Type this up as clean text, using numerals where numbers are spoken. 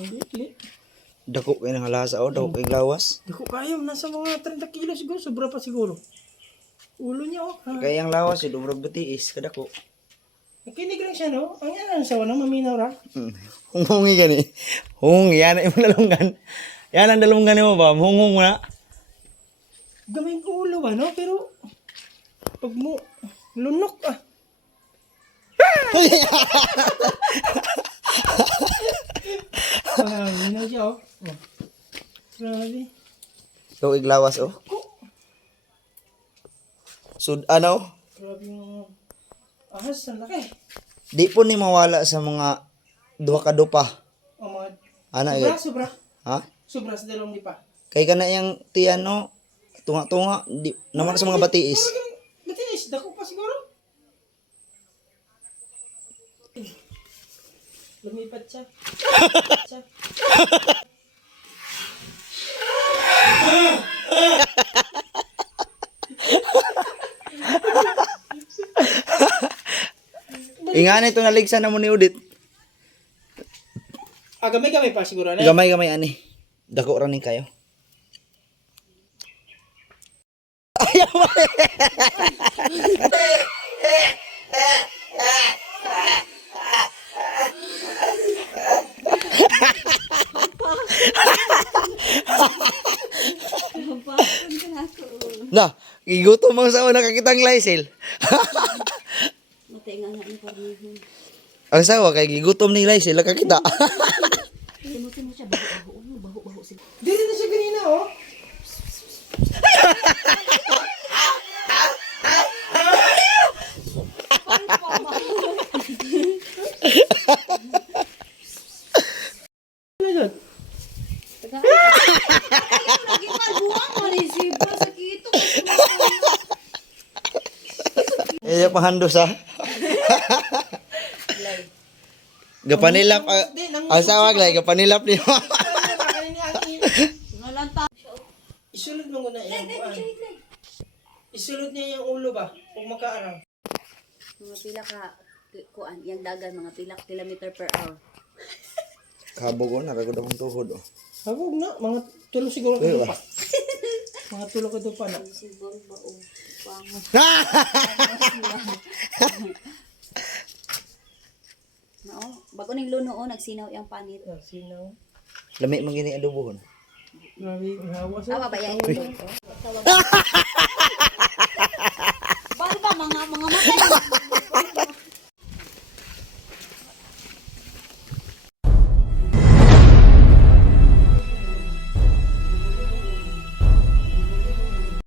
Ang likli. Dako kayo ng halasa o, dako kayo lawas. Dako kayo, nasa mga 30 kilo siguro, sobra pa siguro. Ulo niya oh. Kaya ang lawas yun, umrag batiis, kadako. Nakinig lang siya no? Ang yan ang sawa na, maminaw ra. Hunghungi gani. Hunghungi, yan ang dalunggan. Yan ang dalunggan mo ba? Hunghung mo na. Gamay ko ulo ba no? Pero, pag mo, lunok ah. Minaw siya oh. Grabe. So, iglawas o. Sud, ano? Grabe yung ahas, ang laki. Di po ni mawala sa mga duha ka dupa. O mga, Ana, sobra. ha? Sobra sa dalawang lipa. Kay ka na yung tiyan, no? Tunga-tunga. Di, naman sa mga batiis. Batiis, dako pa siguro. Lumipat siya. Ingani ito naligsan na mo ni Udit. Gamay-gamay pa siguro. Gamay-gamay ani. Dako ra ning kayo. Ayaw mo. Na, igutom ang sa una kakitang Lysel. Matay nga nga ni Parmihon. Ang sawa kay gigutom ni Lysel kakita. Limutin mo siya, baho-baho siya. Dito na siya ganina oh. Ano yun? Lagi malbuang mo ni Siba sa kito. Eh pahandos ha. Gapanilap ang sawag lay gapanilap ni. Nalanta. Isulod mo muna yung buwan. Isulod niya yung ulo ba? Kung makaarang. Mga pila ka kuan, yang dagan mga pila kilometer per hour. Kabog na ragod akong tuhod oh. Habog na, mga tulo siguro ka pa. Mga tulo ka pa na. Siguro ba o pango. No, bago ning luno o nagsinaw yang panit. Sinaw. Lami man gini adobohon. Grabe, hawa sa. Awa ba yang ulo? Tawag.